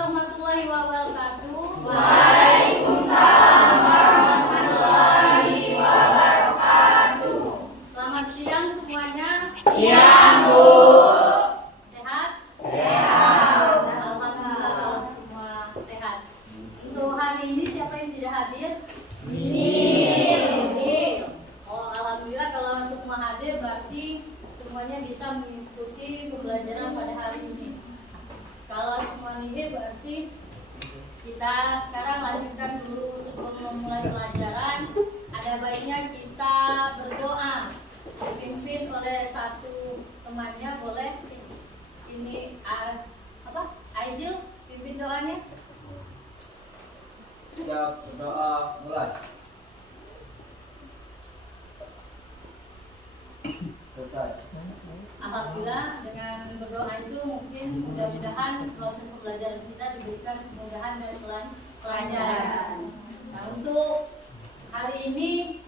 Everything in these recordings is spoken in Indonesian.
warahmatullahi wabarakatuh. Waalaikumsalam warahmatullahi wabarakatuh. Selamat siang semuanya. Siang, Bu. Sehat? Sehat. Alhamdulillah kalau semua sehat. Untuk hari ini siapa yang tidak hadir? Ini. Oh, alhamdulillah kalau semua hadir berarti semuanya bisa mengikuti pembelajaran pada hari ini. Kalau semua ini berarti kita sekarang lanjutkan dulu sebelum memulai pelajaran. Ada baiknya kita berdoa dipimpin oleh satu temannya, boleh ini Aidil pimpin doanya. Siap, berdoa mulai. Selesai. Alhamdulillah dengan berdoa itu mungkin mudah-mudahan proses pembelajaran kita diberikan kemudahan dan kelancaran. Nah, untuk hari ini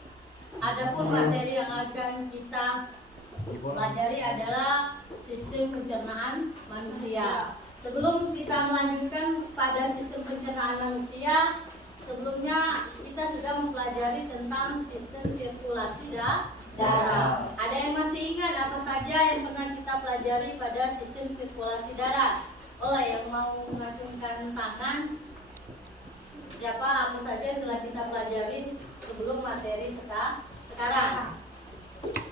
adapun materi yang akan kita pelajari adalah sistem pencernaan manusia. Sebelum kita melanjutkan pada sistem pencernaan manusia, sebelumnya kita sudah mempelajari tentang sistem sirkulasi darah. Ada yang masih ingat apa saja yang pernah kita pelajari pada sistem sirkulasi darah? Oleh yang mau mengacungkan tangan, siapa apa saja yang telah kita pelajari sebelum materi sekarang?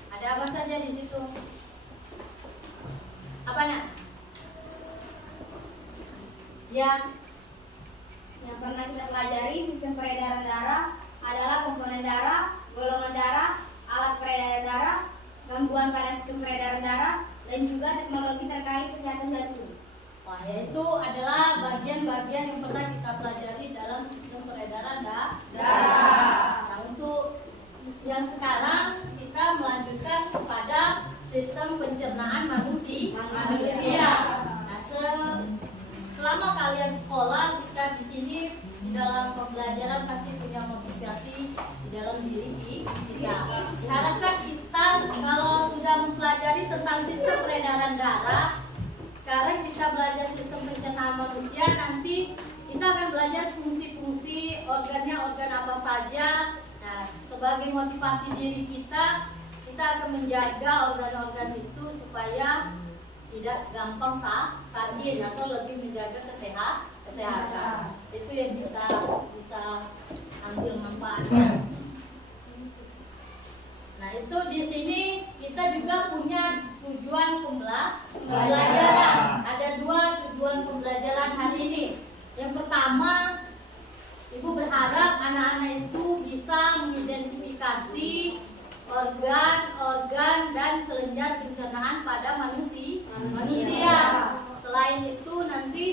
Ada apa saja di situ? Apanya? Ya, Yang pernah kita pelajari, sistem peredaran darah adalah komponen darah, golongan darah, alat peredaran darah, gangguan pada sistem peredaran darah, dan juga teknologi terkait kesehatan jantung. wah, yaitu adalah bagian-bagian yang pernah kita pelajari dalam sistem peredaran darah. Nah, untuk yang sekarang kita melanjutkan kepada sistem pencernaan manusia. Nah, selama kalian sekolah, kita di sini di dalam pembelajaran pasti punya motivasi di dalam diri kita. Diharapkan kita kalau sudah mempelajari tentang sistem peredaran darah, sekarang kita belajar sistem pencernaan manusia, nanti kita akan belajar fungsi-fungsi organnya, organ apa saja. Nah, sebagai motivasi diri kita akan menjaga organ-organ itu supaya tidak gampang sakit atau lebih menjaga kesehatan. Itu yang kita bisa ambil manfaatnya. Nah, itu di sini kita juga punya tujuan pembelajaran. Ada 2 tujuan pembelajaran hari ini. Yang pertama, Ibu berharap anak-anak itu bisa mengidentifikasi organ-organ dan kelenjar pencernaan pada manusia. Selain itu nanti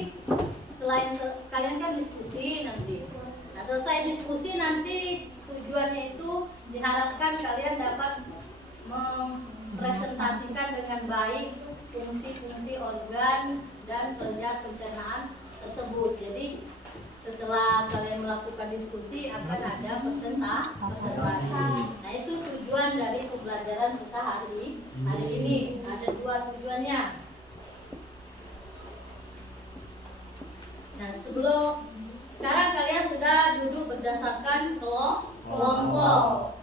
kalian kan diskusi nanti. Nah, selesai diskusi nanti tujuannya itu diharapkan kalian dapat mempresentasikan dengan baik fungsi-fungsi organ dan kelenjar pencernaan tersebut. Jadi setelah kalian melakukan diskusi akan ada presentasi. Nah, itu tujuan dari pembelajaran kita hari ini. Ada 2 tujuannya. Nah, sekarang kalian sudah duduk berdasarkan kelompok.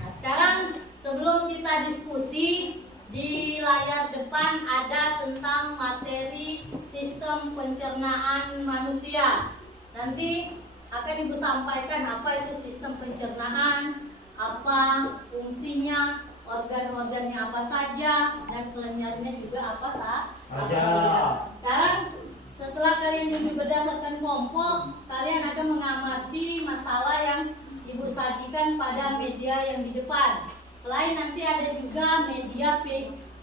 Nah, sekarang sebelum kita diskusi, di layar depan ada tentang materi sistem pencernaan manusia. Nanti akan Ibu sampaikan apa itu sistem pencernaan, apa fungsinya, organ-organnya apa saja, dan kelenjarnya juga apa saja. Sekarang setelah kalian duduk berdasarkan kelompok, kalian akan mengamati masalah yang Ibu sajikan pada media yang di depan. Selain nanti ada juga media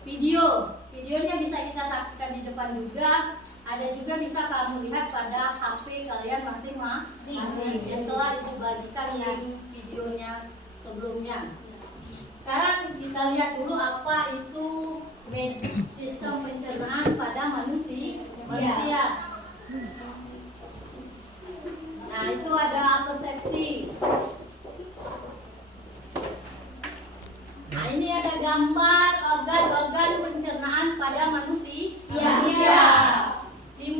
video. Videonya bisa kita saksikan di depan juga. Ada juga bisa kamu lihat pada HP kalian masing-masing yang telah Ibu bagikan link videonya sebelumnya. Sekarang kita lihat dulu apa itu sistem pencernaan pada manusia. Nah, itu ada persepsi. Nah, ini ada gambar organ-organ pencernaan pada manusia. Di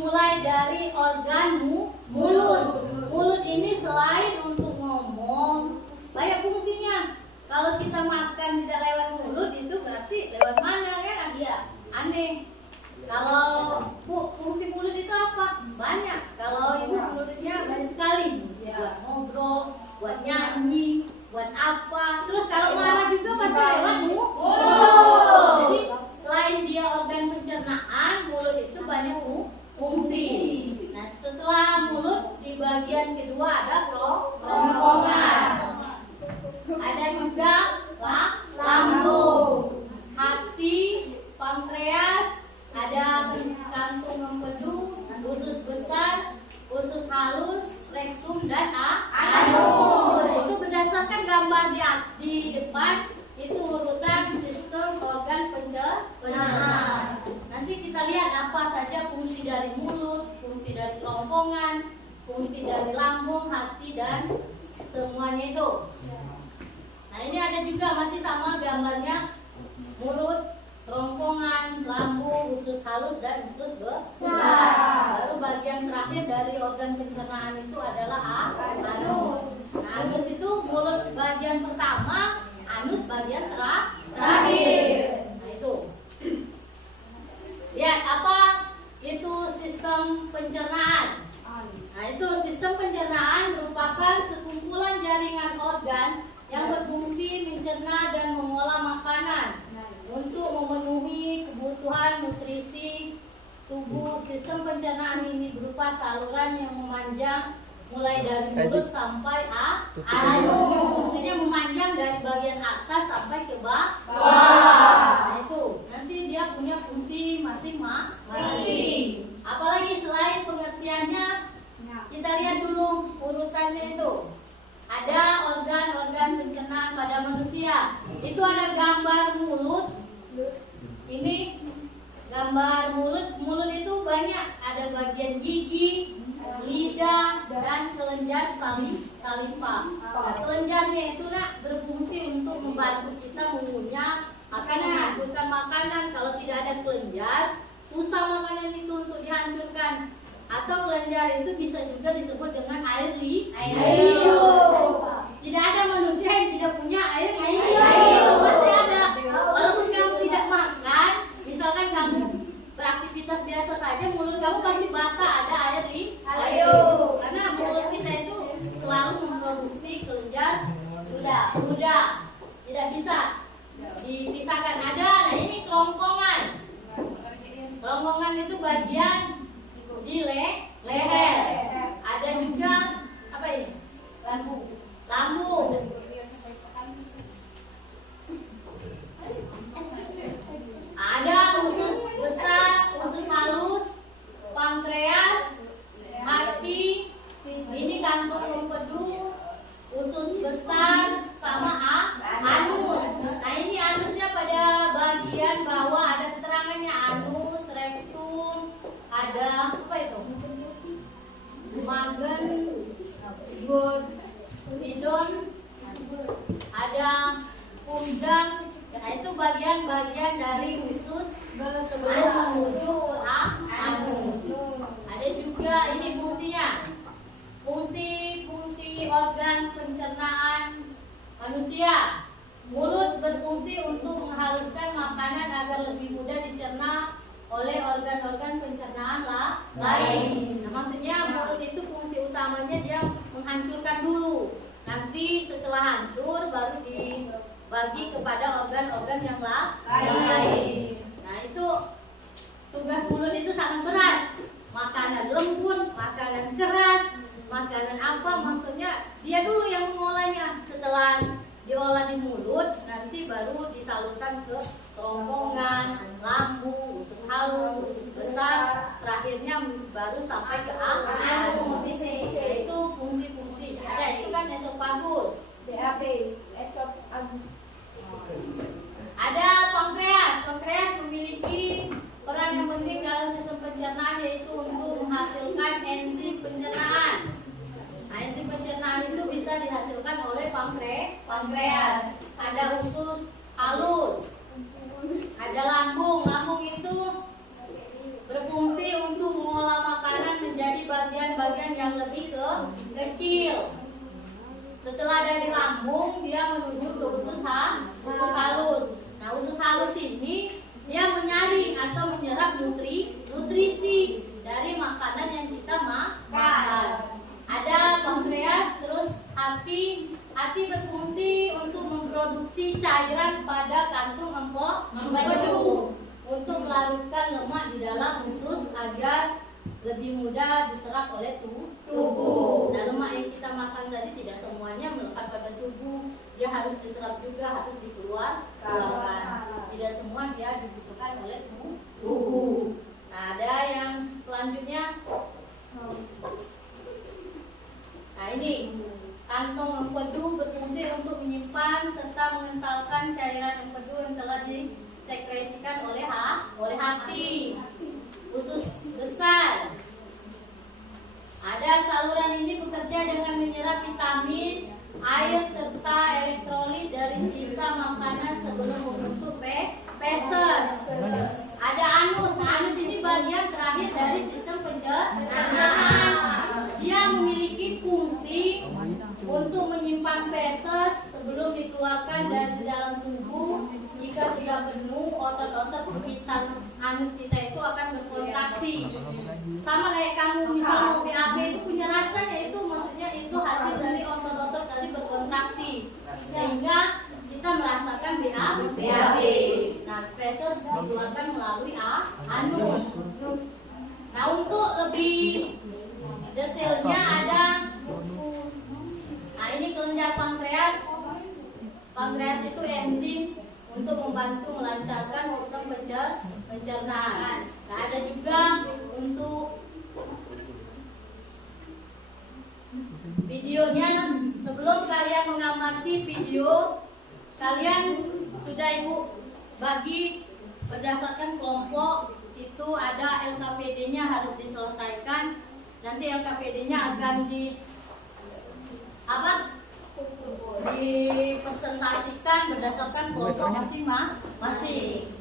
itu banyak fungsi. Nah, setelah mulut di bagian kedua ada kerongkongan. Ada juga lambung, hati, pankreas, ada kantung empedu, usus besar, usus halus, rektum dan anus. Itu berdasarkan gambar di depan itu urutan sistem organ pencernaan. Nanti kita lihat apa saja fungsi dari mulut, fungsi dari kerongkongan, fungsi dari lambung, hati dan semuanya itu. Nah, ini ada juga masih sama gambarnya mulut, kerongkongan, lambung, usus halus dan usus besar. Baru bagian terakhir dari organ pencernaan itu adalah anus. Nah, anus itu mulut bagian pertama, anus bagian terakhir. Nah, itu. Lihat apa itu sistem pencernaan. Nah, itu sistem pencernaan merupakan sekumpulan jaringan organ yang berfungsi mencerna dan mengolah makanan untuk memenuhi kebutuhan nutrisi tubuh. Sistem pencernaan ini berupa saluran yang memanjang mulai dari mulut sampai anus. Maksudnya memanjang dari bagian atas sampai ke bawah. Nah, itu nanti dia punya fungsi masing-masing. Apalagi selain pengertiannya, kita lihat dulu urutannya itu. Ada organ-organ pencernaan pada manusia. Itu ada gambar mulut. Ini gambar mulut. Mulut itu banyak. Ada bagian gigi, lidah, dan kelenjar saliva. Nah, kelenjarnya itu berfungsi untuk membantu kita mengunyah akan menghancurkan makanan. Kalau tidak ada kelenjar, susah makanan itu untuk dihancurkan. Atau kelenjar itu bisa juga disebut dengan air liur. Tidak ada manusia yang tidak punya air liur. Pasti ada. Walaupun kamu tidak makan, misalkan kamu beraktivitas biasa saja, mulut kamu pasti basah, ada air liur. Karena mulut kita itu selalu memproduksi kelenjar ludah. Tidak bisa dipisahkan. Ada. Nah, ini kerongkongan. Kerongkongan itu bagian di leher. Ada juga apa ini? Lambung. Ada usus besar, usus halus, pankreas, hati, ini kantung empedu, usus besar, sama anus. Nah, ini anusnya pada bagian bawah ada keterangannya, anus, rektum, ada apa itu? Magen, bidon, ada pundang. Nah, itu bagian-bagian dari usus sebelum menuju anus. Ada juga ini fungsinya. Fungsi organ pencernaan manusia. Mulut berfungsi untuk menghaluskan makanan agar lebih mudah dicerna oleh organ-organ pencernaan lain. Nah, maksudnya mulut itu fungsi utamanya dia menghancurkan dulu. Nanti setelah hancur baru dibagi kepada organ-organ yang lain. Nah, itu tugas mulut itu sangat berat. Makanan lembut, makanan keras, makanan apa, maksudnya dia dulu yang mengolahnya. Setelah diolah di mulut, nanti baru disalurkan ke kerongkongan, lambung, usus halus, usus besar, terakhirnya baru sampai ke anus. Itu fungsi-fungsi. Ada itu kan esofagus. Ada pankreas. Pankreas memiliki peran yang penting dalam sistem pencernaan, yaitu untuk menghasilkan enzim pencernaan. Nah, enzim pencernaan itu bisa dihasilkan oleh pankreas. Ada usus halus, ada lambung. Lambung itu berfungsi untuk mengolah makanan menjadi bagian-bagian yang lebih kecil. Setelah dari lambung, dia menuju ke usus halus. Nah, usus halus ini dia menyaring atau menyerap nutrisi dari makanan yang kita makan. Ada pankreas, terus hati. Hati berfungsi untuk memproduksi cairan pada kantung empedu untuk melarutkan lemak di dalam usus agar lebih mudah diserap oleh tubuh. Nah, lemak yang kita makan tadi tidak semuanya melekat pada tubuh, dia harus diserap juga, harus dikeluarkan. Tidak semua dia dibutuhkan oleh tubuh. Nah, ada yang selanjutnya. Nah, ini kantong empedu berfungsi untuk menyimpan serta mengentalkan cairan empedu yang telah disekresikan oleh hati, usus besar. Ada saluran ini bekerja dengan menyerap vitamin, air serta elektrolit dari sisa makanan sebelum membentuk feses. Ada anus. Nah, anus ini bagian terakhir dari sistem pencernaan. Dia memiliki fungsi untuk menyimpan feses sebelum dikeluarkan dari dalam tubuh. Jika sudah penuh, otot-otot sekitar anus kita itu akan berkontraksi. Sama kayak kamu misalnya mau BAB itu punya rasa, yaitu maksudnya itu hasil dari otot-otot tadi berkontraksi, sehingga kita merasakan BAB. Nah, feses dikeluarkan melalui anus. Nah, untuk lebih detailnya ada, nah ini kelenjar pankreas. Pankreas itu enzim untuk membantu melancarkan sistem pencernaan. Nah, ada juga untuk videonya. Sebelum kalian mengamati video, kalian sudah Ibu bagi berdasarkan kelompok. Itu ada LKPD-nya harus diselesaikan. Nanti LKPD-nya akan dipresentasikan berdasarkan kelompok masing-masing.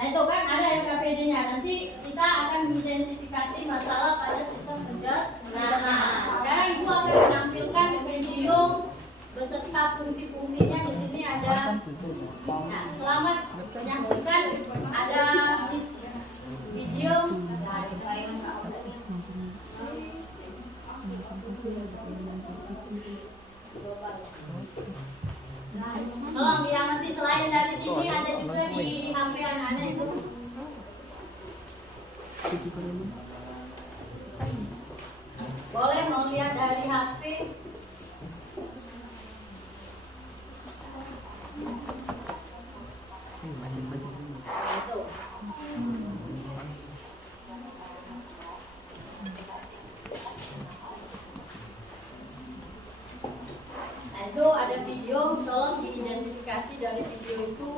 Nah, itu kan ada LKPD-nya. Nanti kita akan mengidentifikasi masalah pada sistem pencernaan. Sekarang Ibu akan menampilkan video beserta fungsi-fungsinya. Di sini ada. Nah, selamat menyaksikan. Ada video. Tolong diamati, selain dari sini ada juga di HP anak-anak itu. Boleh mau lihat dari HP. Itu. Nah, itu ada video, tolong diidentifikasi dari video itu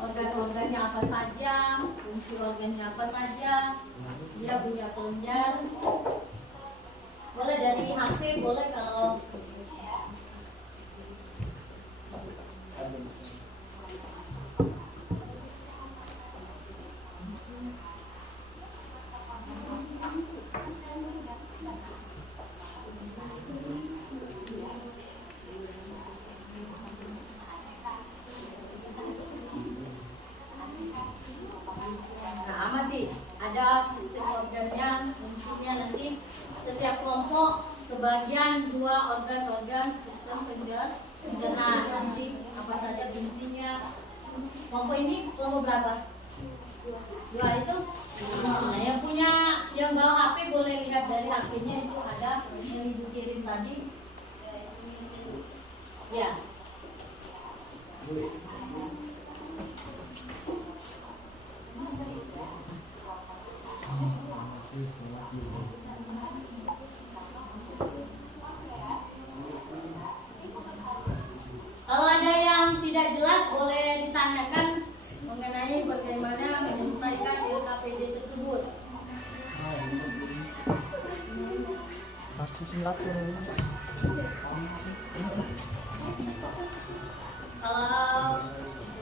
organ-organnya apa saja, fungsi organnya apa saja, dia punya kelenjar. Boleh dari HP, boleh kalau ada sistem organnya, fungsinya. Nanti setiap kelompok kebagian 2 organ-organ sistem pencernaan. Nanti apa saja fungsinya. Kelompok ini kelompok berapa? 2 itu. Nah, yang bawa HP boleh lihat dari HP-nya, itu ada yang Ibu kirim tadi. Ya. Kalau ada yang tidak jelas boleh ditanyakan mengenai bagaimana menyelesaikan LKPD tersebut. Kalau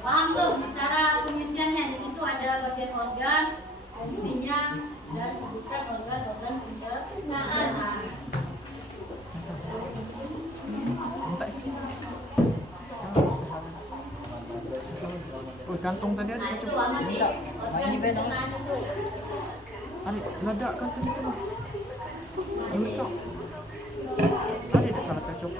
paham belum cara pengisiannya? Di situ ada bagian organ, fungsinya, dan sebutkan organ-organ pencernaan. Oh, kantong tadi ada. Nah, itu amati organ pencernaan itu. Ada ledak kantong itu. Yang besar. cocok.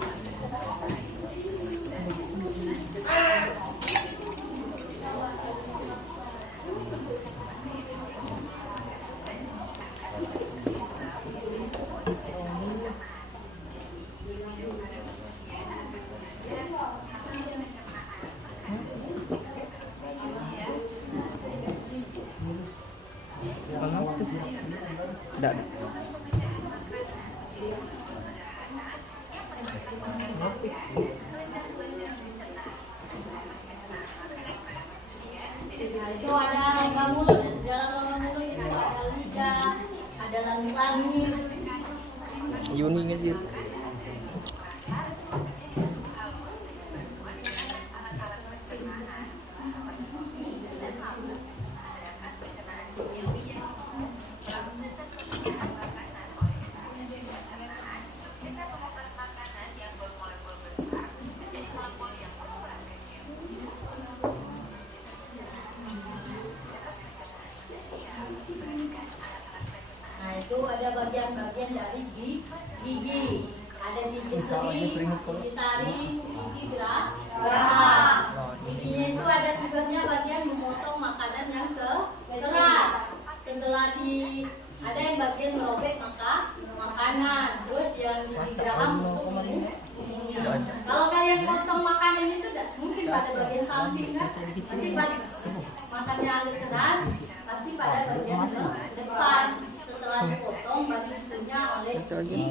Kenapa tuh? Enggak. Nah, itu ada rongga mulut. Di dalam rongga mulut itu ada lidah, ada langit-langit. Yuni nggak sih? Nah, itu ada bagian-bagian dari gigi. Ada gigi seri, gigi taring, gigi geraham. Giginya itu ada tugasnya bagian memotong makanan yang keras. Setelah ada yang bagian merobek makanan. Terus yang gigi geraham untuk minumnya. Kalau kalian potong makanan itu mungkin pada bagian samping kan, nanti pas makannya agak keras, pasti pada bagian depan. Setelah dipotong bagi gigunya oleh gigi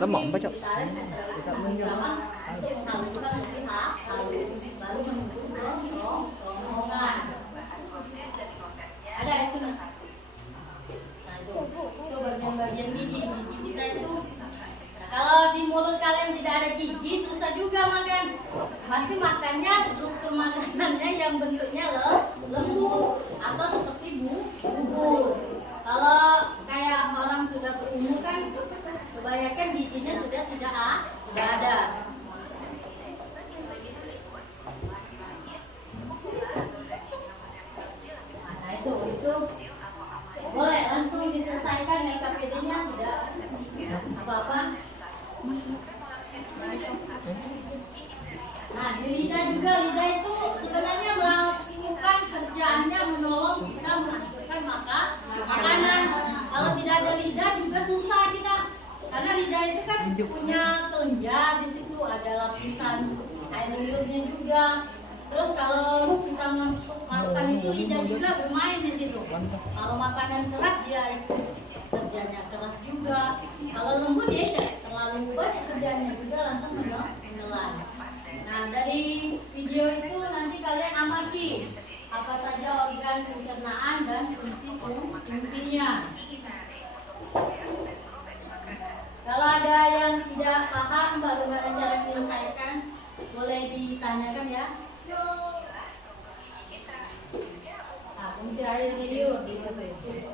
Lemong, samping Cok. ditarik gigi belakang untuk menghaluskan lebih halus, baru menuju ke ronggongan. Ada itu nih. Nah itu bagian-bagian gigi kita itu. Nah, kalau di mulut kalian tidak ada gigi susah juga makan. Pasti makannya struktur makanannya yang bentuknya lembut atau seperti bubur. Kalau kayak orang sudah berumur kan kebanyakan giginya sudah tidak ada. Nah itu boleh langsung diselesaikan LKPD-nya, tidak apa-apa. Nah di lidah juga, lidah itu sebenarnya melakukan kerjaannya menolong kita menghancurkan makanan. Kalau tidak ada lidah juga susah kita, karena lidah itu kan punya kelenjar, di situ ada lapisan air liurnya juga. Terus kalau kita makan itu lidah juga bermain di situ. Kalau makanan keras dia itu kerjanya keras juga. Kalau lembut dia tidak terlalu banyak kerjanya juga, langsung menelan. Nah dari video itu nanti kalian amati apa saja organ pencernaan dan fungsinya. Kalau ada yang tidak paham bagaimana cara menyelesaikan, boleh ditanyakan ya. Nah, fungsi air liur di situ.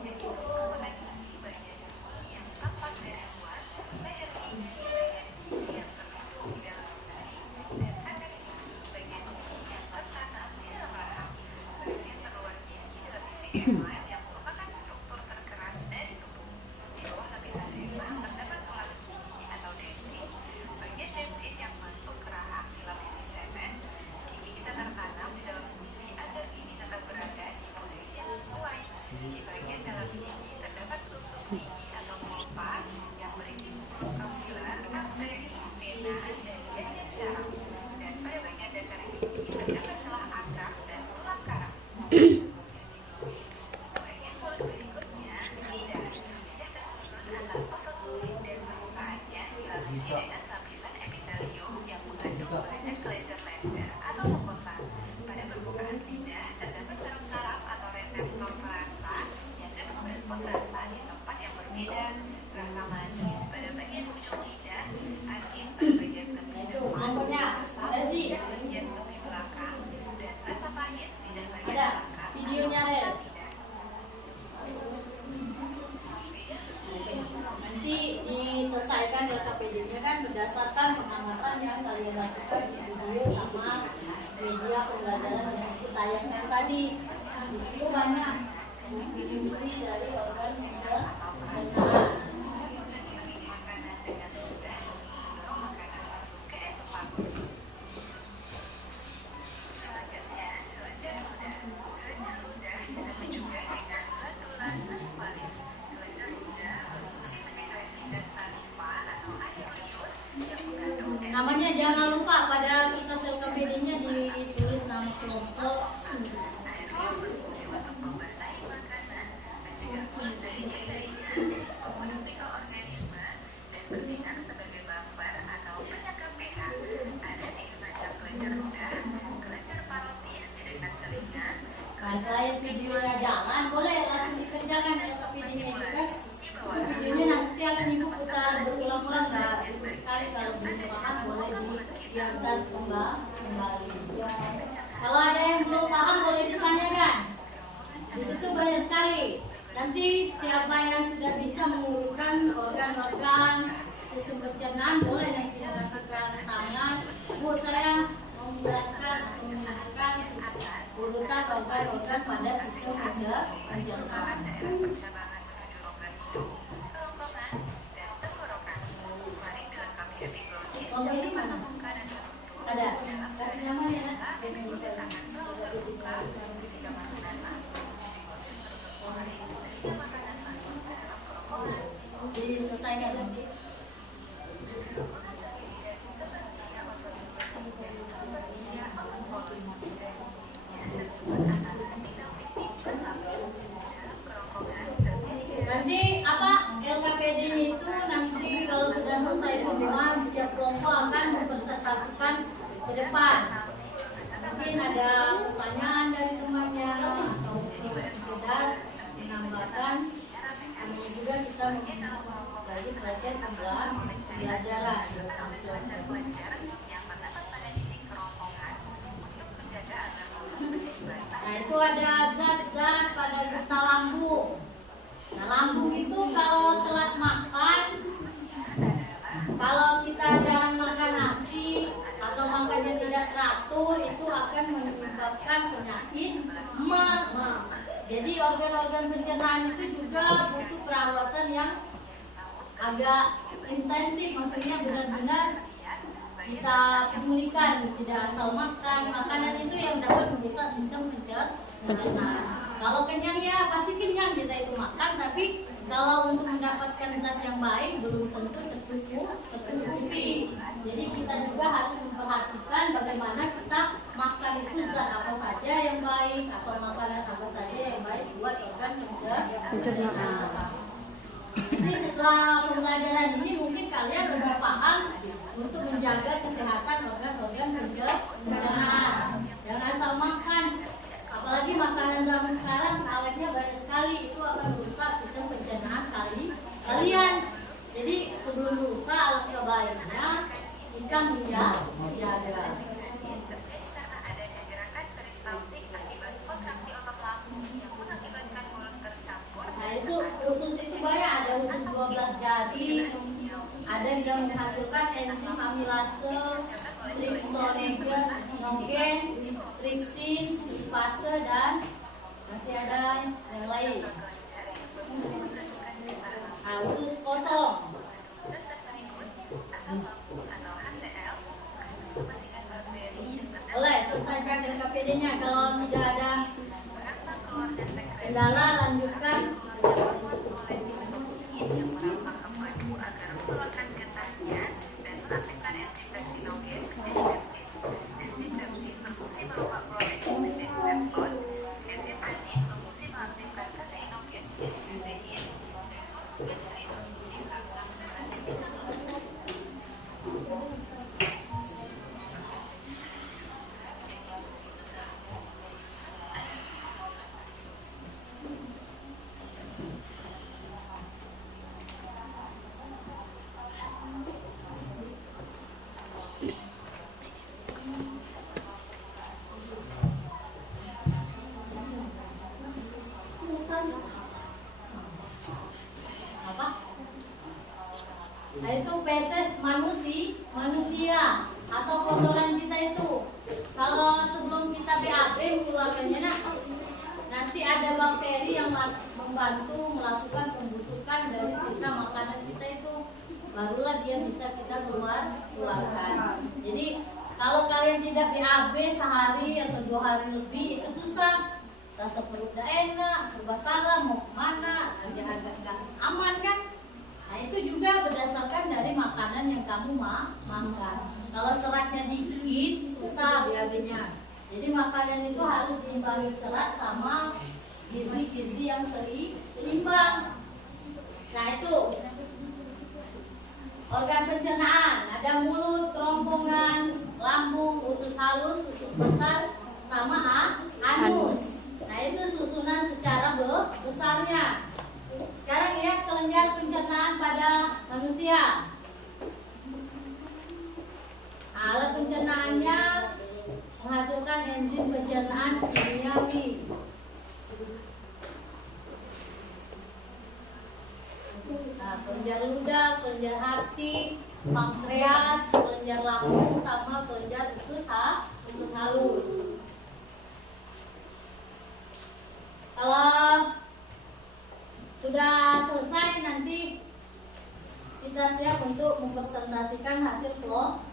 Berdasarkan pengamatan yang kalian lakukan di video sama media pembelajaran yang kita tayangkan tadi, itu banyak fungsi dari organ pencernaan. jangan lupa pada kertas LKPD-nya ditulis nama kelompok. Nah, selain videonya jangan, boleh langsung dikerjakan LKPD-nya itu kan. Videonya nanti akan ibu putar berulang-ulang, nggak sekali. Kalau belum paham boleh diputar kembali. Kalau ada yang belum paham boleh ditanyakan. Itu tuh banyak sekali. Nanti siapa yang sudah bisa mengurutkan organ-organ sistem pencernaan boleh nanti melakukan tangan. Bu, saya mau menjelaskan atau menyebutkan urutan organ-organ pada sistem pencernaan. Kalau ini mana? Ada. Kasih namanya ya. Diselesaikan nanti. Nanti apa LKPD-nya itu nanti kalau sudah selesai pembukaan setiap kelompok akan mempresentasikan ke depan. Mungkin ada pertanyaan dari temannya atau sekedar menambahkan. Namanya juga kita mempelajari proses pembelajaran. Nah, itu ada zat-zat pada getah lambung. Nah, lambung itu kalau telat makan, kalau kita jangan makan nasi atau makannya tidak teratur, itu akan menyebabkan penyakit mah. Jadi organ-organ pencernaan itu juga butuh perawatan yang agak intensif, maksudnya benar-benar kita pedulikan, tidak asal makan. Makanan itu yang dapat merusak sistem pencernaan. Kalau kenyang ya pasti kenyang kita itu makan, tapi kalau untuk mendapatkan zat yang baik belum tentu tercukupi. Jadi kita juga harus memperhatikan bagaimana kita makan itu zat apa saja yang baik atau makanan apa saja yang baik buat organ pencernaan. Jadi setelah pembelajaran ini mungkin kalian lebih paham untuk menjaga kesehatan organ-organ pencernaan. Jangan asal makan. Apalagi makanan zaman sekarang awetnya banyak sekali, itu akan merusak sistem pencernaan kalian. Jadi sebelum merusak, alangkah baiknya kita menjaga. Nah itu usus itu banyak, ada usus 12 jari, ada yang menghasilkan enzim amilase, trypsinase, nogen, tripsin, lipase, dan masih ada yang lain. Nah, usus kosong. Boleh selesaikan LKPD-nya. Kalau tidak ada kendala, lanjutkan. Nah itu feses manusia atau kotoran kita itu. Kalau sebelum kita BAB mengeluarkannya, nanti ada bakteri yang membantu melakukan pembusukan dari sisa makanan kita itu. Barulah dia bisa kita keluarkan. Jadi kalau kalian tidak BAB sehari atau 2 hari lebih itu susah. Rasa perut gak enak, serba salah, mau kemana, agak nggak aman kan? Nah itu juga berdasarkan dari makanan yang kamu makan. Kalau seratnya dikit susah BAB-nya. Jadi makanan itu harus diimbangi serat sama gizi-gizi yang seimbang. Nah itu organ pencernaan, ada mulut, kerongkongan, lambung, usus halus, usus besar, sama anus. Nah itu susunan secara besarnya. Sekarang lihat kelenjar pencernaan pada manusia. Alat pencernaannya menghasilkan enzim pencernaan kimiawi. Nah, kelenjar ludah, kelenjar hati, pankreas, kelenjar lambung, sama kelenjar usus halus. Kalau sudah selesai nanti kita siap untuk mempresentasikan hasil kelompok.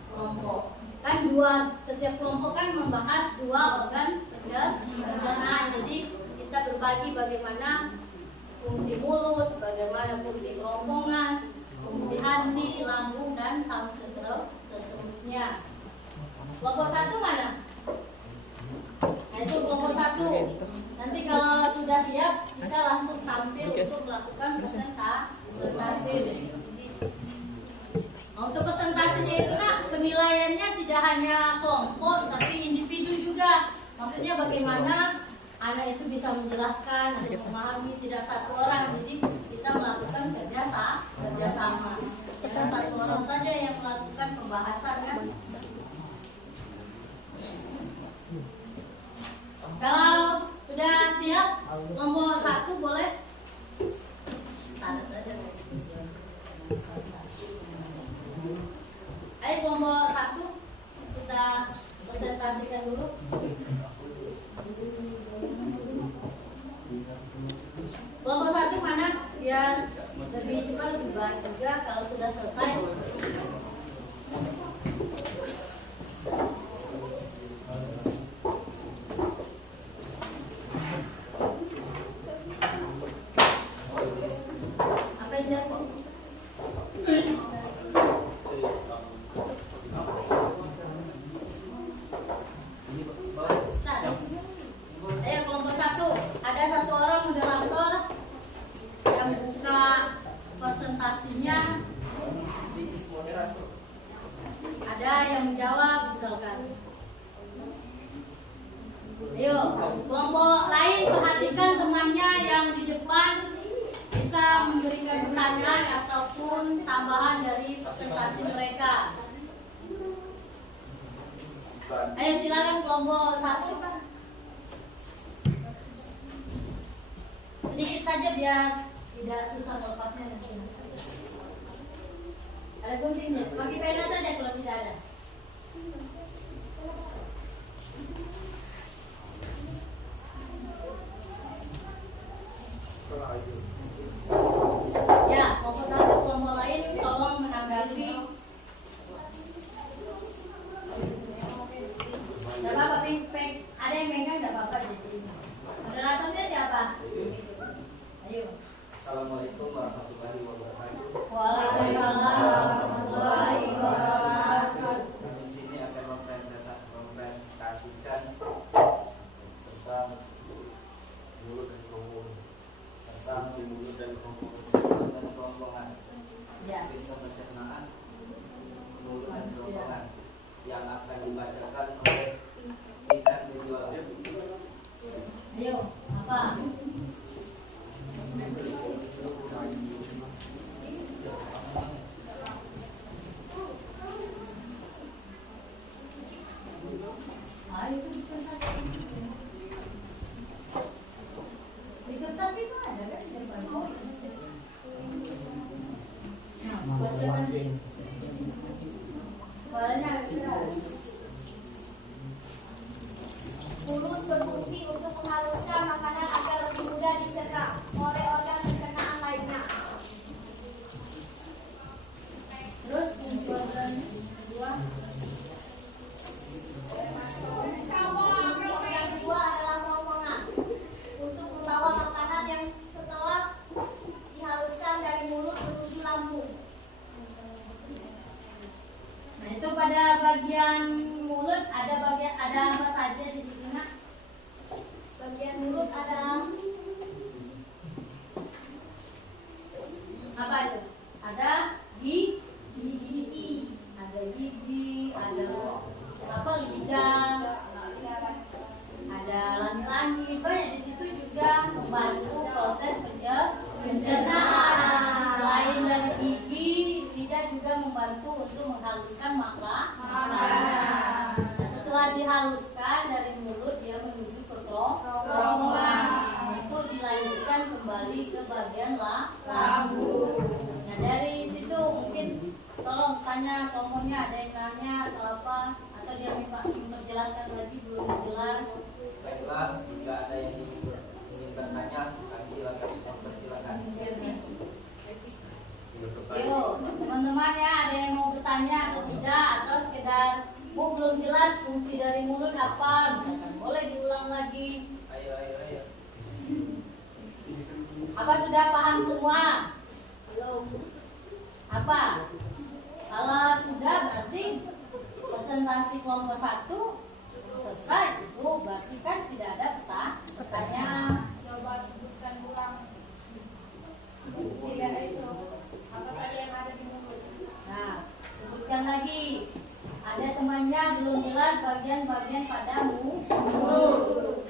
Kan setiap kelompok kan membahas 2 organ pencernaan. Jadi kita berbagi bagaimana fungsi mulut, bagaimana fungsi kerongkongan, fungsi hati, lambung, dan seterusnya. Kelompok 1 mana? Nah itu kelompok 1. Nanti kalau sudah siap kita langsung tampil untuk melakukan presentasi. Untuk presentasinya itu penilaiannya tidak hanya kelompok tapi individu juga. Maksudnya bagaimana anak itu bisa menjelaskan atau memahami, tidak satu orang. Jadi kita melakukan kerjasama. Jangan satu orang saja yang melakukan pembahasan kan. Kalau sudah siap kelompok 1 boleh sana saja. Ayo kelompok 1 kita presentasikan dulu. Kelompok 1 mana? Biar lebih cepat lebih baik juga kalau sudah selesai. Apa yang jadi? Ayo kelompok 1, ada 1 orang moderator yang buka presentasinya. Ada yang menjawab misalkan. Ayo kelompok lain perhatikan temannya yang di depan bisa memberikan pertanyaan ataupun tambahan dari presentasi mereka. Ayo silakan kelompok 1. Sedikit saja biar tidak susah melepasnya nanti. Ada kuncinya, pakai pena saja kalau tidak ada. Ya, kelompok 1, kelompok lain tolong menanggapi. Tidak apa-apa, ada yang megang tidak apa-apa. Moderatornya siapa? Ayo. Assalamualaikum warahmatullahi wabarakatuh. Waalaikumsalam warahmatullahi wabarakatuh. Di sini akan mempresentasikan tentang mulut dan kerongkongan, Ya. sistem pencernaan mulut dan kerongkongan yang akan dibacakan oleh Ikan Penjual. Ayo, apa? Ayo, di kertas itu ada kan? Nah, bacakan. Suaranya agak keras. Mulut berfungsi untuk menghaluskan makanan agar lebih mudah dicerna oleh organ pencernaan lainnya. Terus fungsi organ kedua. Fungsi organ kedua adalah kerongkongan untuk membawa makanan yang setelah dihaluskan dari mulut menuju lambung. Nah, itu pada pada bagian mulut ada apa saja di sini nak? Bagian mulut ada Apa itu? Ada gigi, ada gigi, ada apa lidah, ada langit-langit. Banyak di situ juga membantu proses pencernaan. Selain dari gigi, lidah juga membantu untuk menghaluskan makanan. Nah, setelah dihaluskan dari mulut dia menuju ke kerongkongan. Itu dilanjutkan kembali ke bagian lambung. Nah dari situ mungkin tolong tanya kelompoknya, ada yang nanya atau apa, atau dia memperjelaskan lagi belum jelas. Baiklah, jika ada yang ingin bertanya, kami silakan mempersilakan. Yuk, teman-teman ya, ada yang mau bertanya atau tidak, atau sekedar belum jelas fungsi dari mulut apa, misalkan boleh diulang lagi. Ayo. Apa sudah paham semua? Belum? Apa? Kalau sudah berarti presentasi kelompok 1 selesai. Itu berarti kan tidak ada pertanyaan. Coba sebutkan ulang apa saja yang ada di mulut. Nah, sebutkan lagi. Ada temannya belum jelas bagian-bagian pada mulut.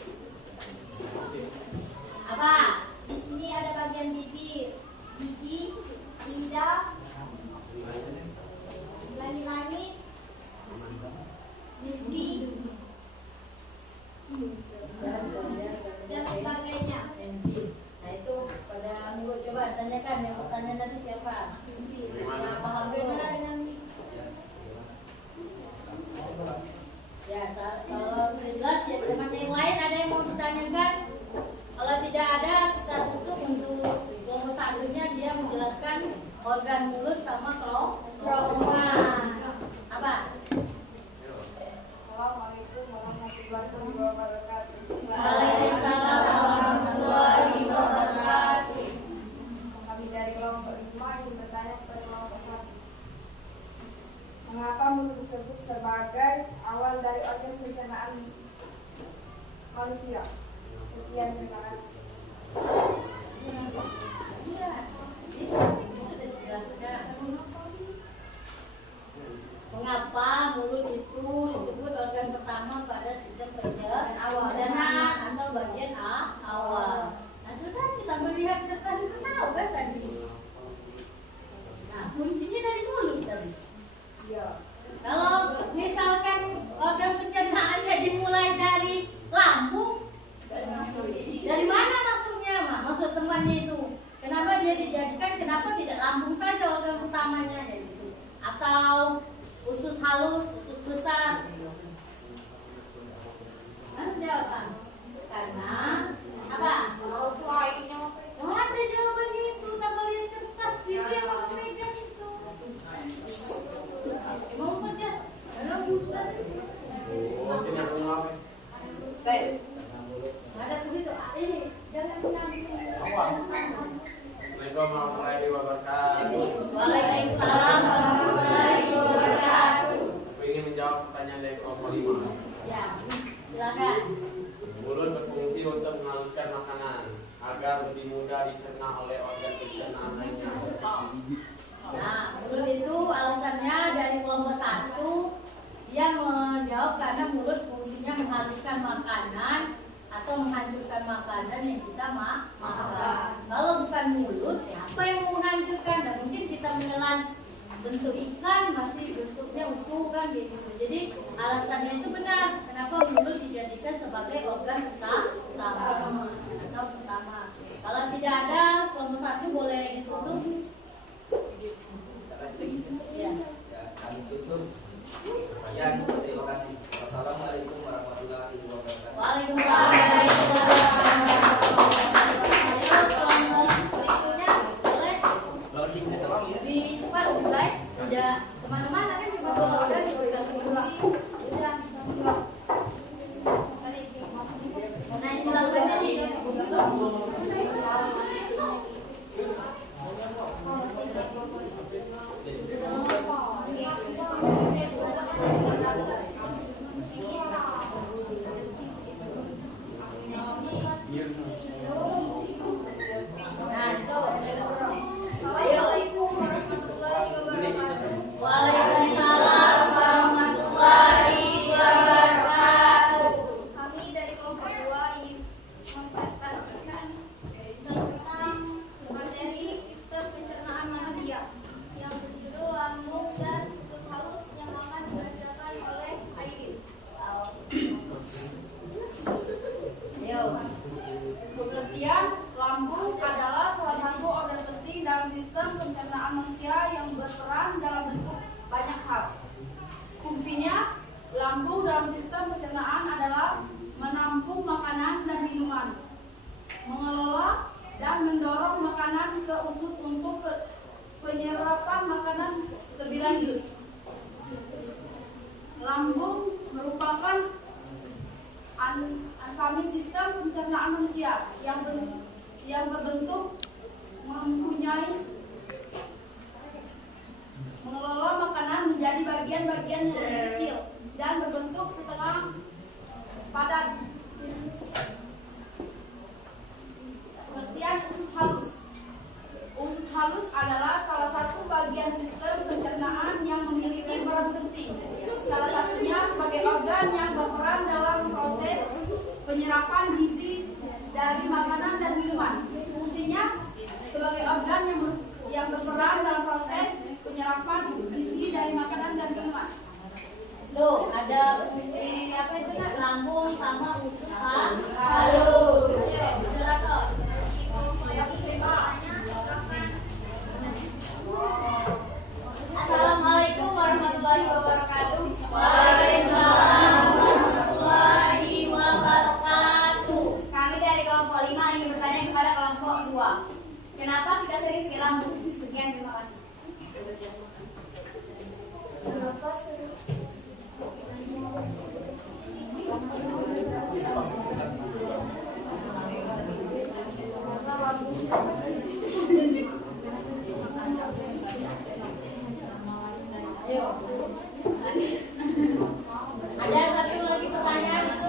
Apa? di sini ada bagian bibir, gigi, lidah, langit-langit, lisi, dan sebagainya. Nah itu pada mulut. Coba tanyakan yang pertanyaan tadi siapa? Yang paham belum? Ya, kalau sudah jelas ya temannya yang lain ada yang mau ditanyakan? Kalau tidak ada kita tutup untuk kelompok satunya, dia menjelaskan organ mulut sama kerongkongan. Apa? Assalamualaikum warahmatullahi wabarakatuh. Waalaikumsalam warahmatullahi wabarakatuh. Kami dari kelompok 5 ingin bertanya kepada kelompok 1. Mengapa mulut disebut sebagai awal dari organ pencernaan manusia? Sekian, terima kasih. Iya, itu sudah dijelaskan. Mengapa mulut itu disebut organ pertama pada sistem pencernaan atau bagian awal? Nah, sudah kita melihat kertas itu tahu kan tadi. Nah, kuncinya dari mulut tadi. Iya. Kalau misalkan organ pencernaannya dimulai dari lambung, dari mana masuknya, Mak? Maksud temannya itu. Kenapa dia dijadikan? Kenapa tidak lambung saja organ utamanya kayak gitu? Atau usus halus, usus besar? Kan jawaban. Karena apa? Oh, ada jawabannya itu. Tambah lihat kertas itu yang kamu pegang itu. Mau kerja? Ada bulan. Baik. Ada begitu. Ini jangan mengambil. Assalamualaikum warahmatullahi wabarakatuh. Waalaikumsalam warahmatullahi wabarakatuh. Aku ingin menjawab pertanyaan dari kelompok 5. Ya, silakan. Mulut berfungsi untuk menghaluskan makanan agar lebih mudah dicerna oleh organ pencernaan lainnya. Nah, mulut itu alasannya dari kelompok 1, dia menjawab karena mulut fungsinya menghaluskan makanan atau menghancurkan makanan yang kita makan. Kalau bukan mulut, siapa yang mau menghancurkan? Dan mungkin kita menelan bentuk ikan masih bentuknya utuh kan gitu. Jadi alasannya itu benar. Kenapa mulut dijadikan sebagai organ utama? Atau pertama. Kalau tidak ada, kelompok 1 boleh ditutup. Ya. Kami tutup. Sekian, terima kasih. Wassalamualaikum warahmatullahi wabarakatuh. Waalaikumsalam. Ayo kelompok berikutnya boleh di depan lebih baik. Tidak kemana-mana kan cuma 2 orang juga kursi. Sudah. Nah ini lagunya nih. lanjut. Lambung merupakan unfaming sistem pencernaan manusia yang berbentuk mempunyai mengelola makanan menjadi bagian-bagian yang lebih kecil dan berbentuk setengah padat. Pengertian usus halus. Usus halus adalah salah satu bagian sistem pencernaan yang memiliki peran penting. Salah satunya sebagai organ yang berperan dalam proses penyerapan gizi dari makanan dan minuman. Fungsinya sebagai organ yang berperan dalam proses penyerapan gizi dari makanan dan minuman. Tuh, ada apa itu kan lambung sama usus halus. Silakan. Assalamualaikum warahmatullahi wabarakatuh. Waalaikumsalam warahmatullahi wabarakatuh. Kami dari kelompok 5 ingin bertanya kepada kelompok 2. Kenapa kita sering sakit lambung? Sekian, terima kasih. Kenapa sering Ayo. Ada satu lagi pertanyaan itu.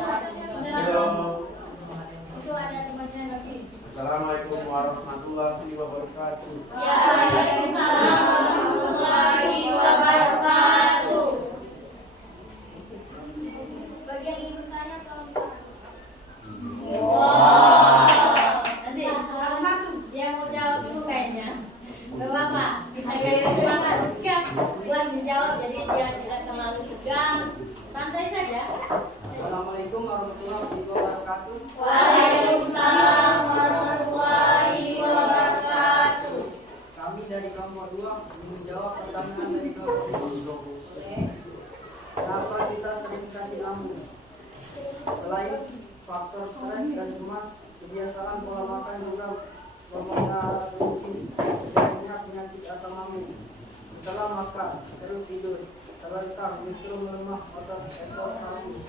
Itu ada temannya lagi. Assalamualaikum warahmatullahi wabarakatuh. Waalaikumsalam warahmatullahi wabarakatuh. Bagi yang ingin bertanya tolong Nanti Satu. dia mau jawab dulu kayaknya. Gak apa-apa. Agak semangat buat menjawab jadi dia tidak terlalu tegang. Santai saja. Assalamualaikum warahmatullahi wabarakatuh. Waalaikumsalam warahmatullahi wabarakatuh. Kami dari kelompok 2 ingin menjawab pertanyaan dari kelompok 1. Kenapa kita sering sakit lambung? Selain faktor stres dan cemas, kebiasaan pola makan juga mempengaruhi terjadinya penyakit asam lambung. Setelah makan, terus tidur, terlentang, justru melemah otot esok lambung.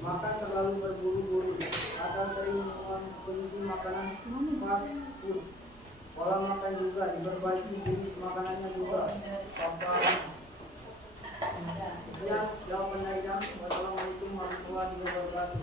Makan terlalu berburu-buru atau sering mengkonsumsi makanan fast food. Pola makan juga diperbaiki, jenis makanannya juga. Sekian jawaban dari kami. Wassalamualaikum warahmatullahi wabarakatuh.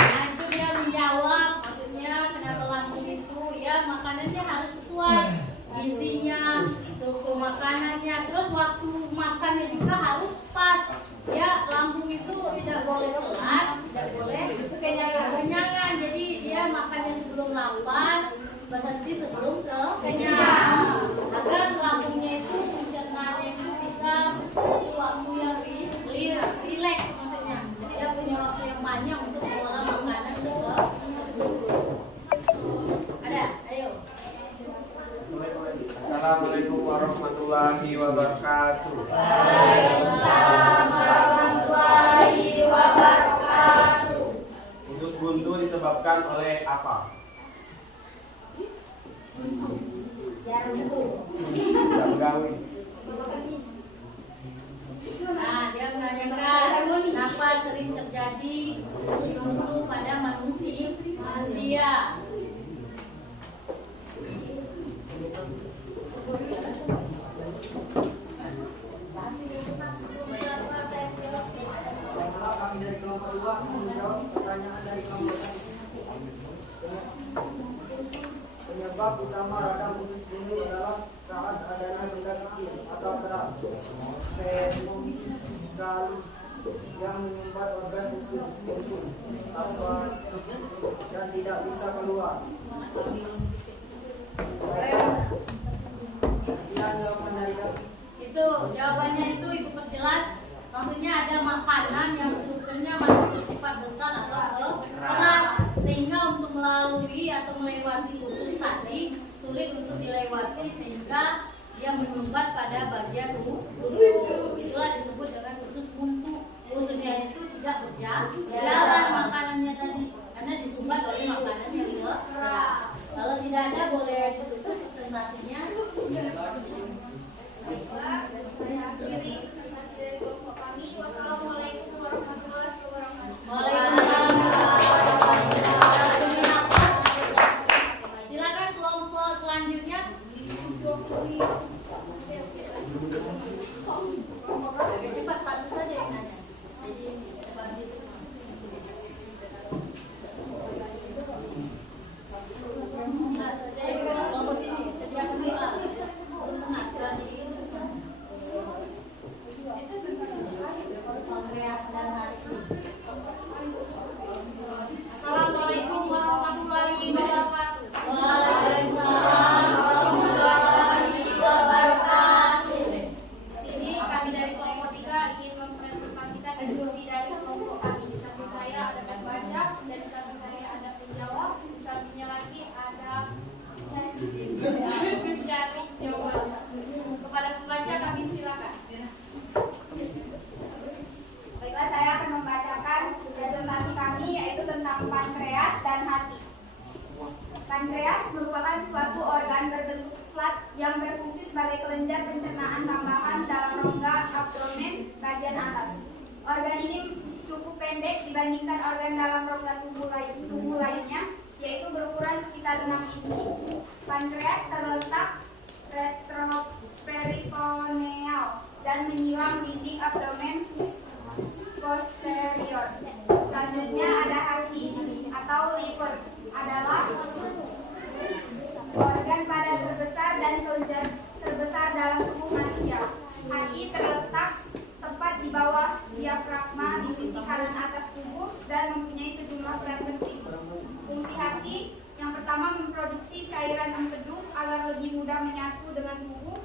Nah, itu dia menjawab, maksudnya kenapa lambung itu ya makanannya harus sesuai gizinya, struktur makanannya, terus waktu makannya juga harus pas. Ya lambung itu tidak boleh telat, tidak boleh kekenyangan. Jadi dia makannya sebelum lapar, berhenti sebelum kenyang. Agar lambungnya itu pencernaannya itu bisa butuh waktu yang rileks maksudnya. Dia punya waktu yang panjang untuk mengolah makanan tersebut. Ada, ayo. Assalamualaikum warahmatullahi wabarakatuh. Waalaikumsalam warahmatullahi wabarakatuh. Usus buntu disebabkan oleh apa? Jam gawi. Nah, dia menanyakan kenapa sering terjadi usus buntu pada manusia. Baiklah, kami dari kelompok 2 menjawab pertanyaan dari kelompok 1. Penyebab utama radang usus buntu adalah saat adanya benda kecil atau keras pneumogalis yang menyumbat organ usus buntu dan tidak bisa keluar. Sekian jawaban dari kami. Itu jawabannya itu ibu perjelas. Maksudnya ada makanan yang strukturnya masih bersifat besar atau keras sehingga untuk melalui atau melewati usus tadi sulit untuk dilewati sehingga dia menyumbat pada bagian usus. Itulah disebut dengan usus buntu. Ususnya itu tidak berjalan makanannya tadi karena disumbat oleh makanan yang keras. Kalau tidak ada boleh ditutup. presentasinya. Baiklah, saya akhiri presentasi dari kelompok kami. Wassalamualaikum warahmatullahi wabarakatuh. Waalaikumsalam. Silakan kelompok selanjutnya. Agak cepat, satu saja yang nanya. Jadi bagi. Nah, jadi kelompok sini sediakan pula. Nah, Pangreas dan Hati. Assalamualaikum warahmatullahi wabarakatuh. Waalaikumsalam warahmatullahi wabarakatuh. Di sini kami dari kelompok 3 ingin mempresentasikan diskusi dari kelompok kami. Di samping saya ada pembaca, dan di samping saya ada penjawab, di sampingnya lagi ada pencari jawaban. Kepada pembaca kami silakan. Baiklah, saya akan membacakan presentasi kami yaitu tentang pankreas dan hati. Pankreas merupakan suatu organ berbentuk flat yang berfungsi sebagai kelenjar pencernaan tambahan dalam rongga abdomen bagian atas. Organ ini cukup pendek dibandingkan organ dalam rongga tubuh lainnya, yaitu berukuran sekitar 6 inci. Pankreas terletak retroperitoneal dan menyilang dinding abdomen posterior. Selanjutnya ada hati atau liver, adalah organ padat terbesar dan kelenjar terbesar dalam tubuh manusia. Hati terletak tepat di bawah diafragma di sisi kanan atas tubuh dan mempunyai sejumlah peran penting. Fungsi hati yang pertama memproduksi cairan empedu agar lebih mudah menyatu dengan tubuh.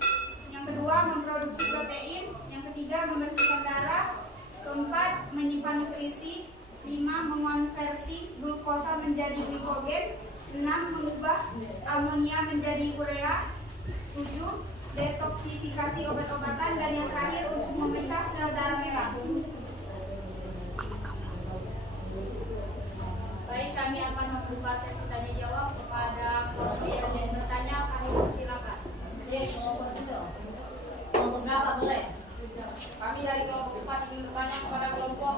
Yang kedua memproduksi protein. Yang ketiga membersihkan darah. Keempat, menyimpan nutrisi. 5, mengonversi glukosa menjadi glikogen. 6, mengubah amonia menjadi urea. 7, detoksifikasi obat-obatan. Dan yang terakhir untuk memecah sel darah merah. Baik, kami akan membuka sesi tanya jawab kepada kelompok yang ingin bertanya. Kami persilakan. Kelompok itu. Kelompok berapa boleh? Kami dari kelompok 4 ingin bertanya kepada kelompok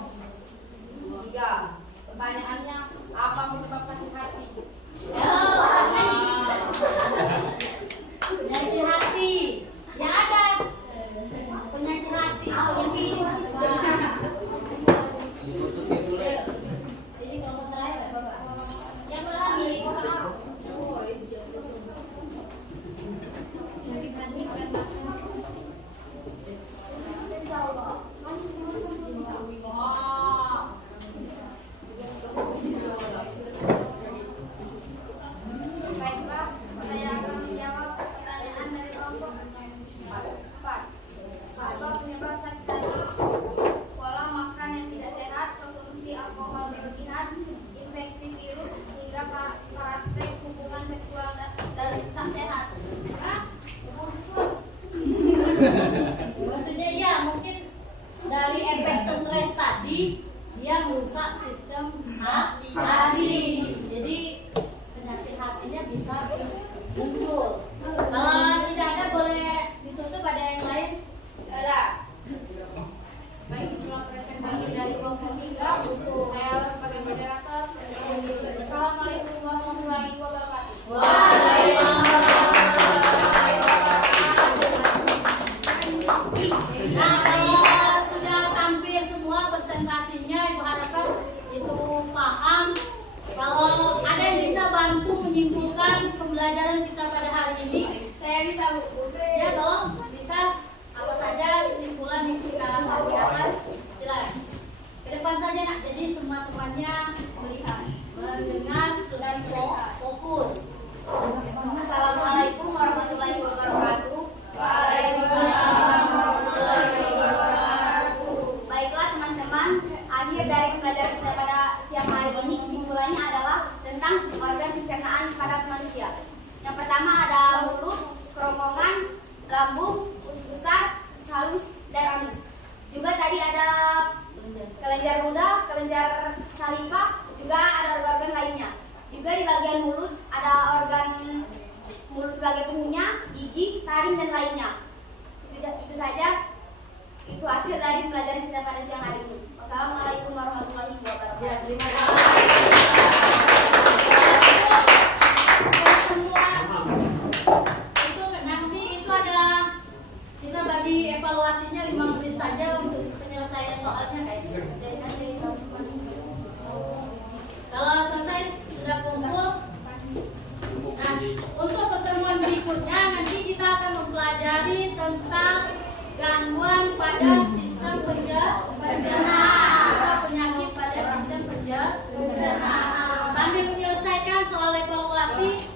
3. Pertanyaannya, apa penyebab sakit hati? Penyakit hati. Ya ada. Penyakit hati. Jadi kelompok terakhir ya, Bapak. Yang berani. Baiklah, saya akan menjawab pertanyaan dari kelompok 4. Apa penyebab sakit hati? Pola makan yang tidak sehat, konsumsi alkohol berlebihan, infeksi virus, hingga praktek hubungan seksual dan tak sehat. Maksudnya ya mungkin dari efek stres tadi dia merusak sistem hati. Jadi penyakit hatinya bisa muncul. Kalau tidak ada boleh ditutup, ada yang lain? Ada. Baik, itulah presentasi dari kelompok 3. Saya sebagai moderator. Assalamualaikum warahmatullahi wabarakatuh. Nah, kalau sudah tampil semua presentasinya, Ibu harapkan itu paham. Kalau ada yang bisa bantu menyimpulkan pembelajaran kita pada hari ini, Saya bisa, Bu. ya dong, bisa. Apa saja kesimpulan yang kita sampaikan? Silakan. Ke depan saja nak. Jadi semua temannya melihat, mendengar, dan fokus. Assalamualaikum warahmatullahi wabarakatuh. Waalaikumsalam warahmatullahi wabarakatuh. Baiklah teman-teman, akhir dari pembelajaran kita pada siang hari ini kesimpulannya adalah tentang organ pencernaan pada manusia. Yang pertama ada mulut, kerongkongan, lambung, usus besar, usus halus, dan anus. Juga tadi ada kelenjar ludah, kelenjar saliva, juga ada organ-organ lainnya. Juga di bagian mulut ada organ mulut sebagai penghuni daring dan lainnya. Itu saja. Itu hasil dari pelajaran kita pada siang hari ini. Wassalamualaikum warahmatullahi wabarakatuh. Ya, terima kasih. Itu nanti itu ada kita bagi evaluasinya 5 menit saja untuk penyelesaian soalnya kayak gitu. Kalau selesai sudah kumpul. Nah, untuk pertemuan berikutnya nanti kita akan mempelajari tentang gangguan pada sistem pencernaan atau penyakit pada sistem pencernaan. Sambil menyelesaikan soal evaluasi,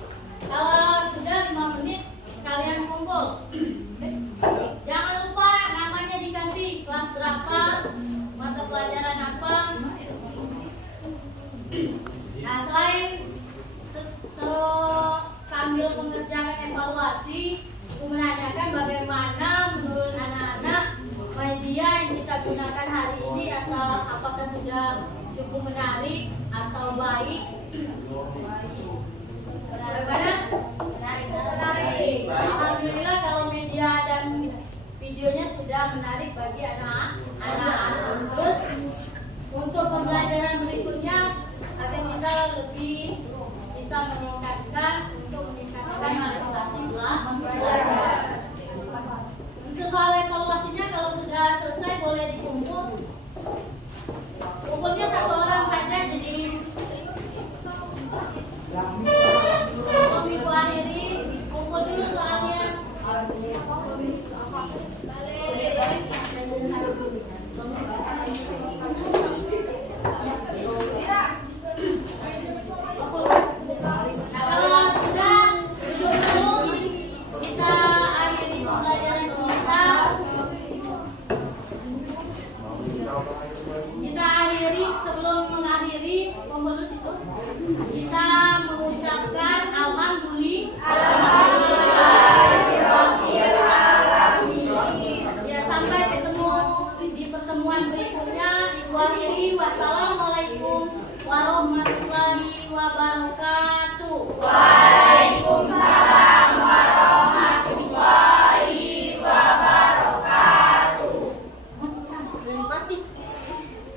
kalau sudah 5 menit kalian kumpul. Jangan lupa namanya dikasih, kelas berapa, mata pelajaran apa. Nah, selain sambil mengerjakan evaluasi, aku menanyakan bagaimana menurut anak-anak media yang kita gunakan hari ini, atau apakah sudah cukup menarik atau baik? Bagaimana? Menarik. Alhamdulillah kalau media dan videonya sudah menarik bagi anak-anak. Terus untuk pembelajaran berikutnya agar kita lebih bisa meningkatkan prestasi belajar. Untuk soal evaluasinya kalau sudah selesai boleh dikumpul. Kumpulnya 1 orang saja, jadi sebelum ibu akhiri kumpul dulu soalnya. Kalau sudah dulu kita akhiri pembelajaran kita. Kita akhiri, sebelum mengakhiri kumpul itu kita mengucapkan ya, sampai ketemu di pertemuan berikutnya. Ibu akhiri, wassalamualaikum warahmatullahi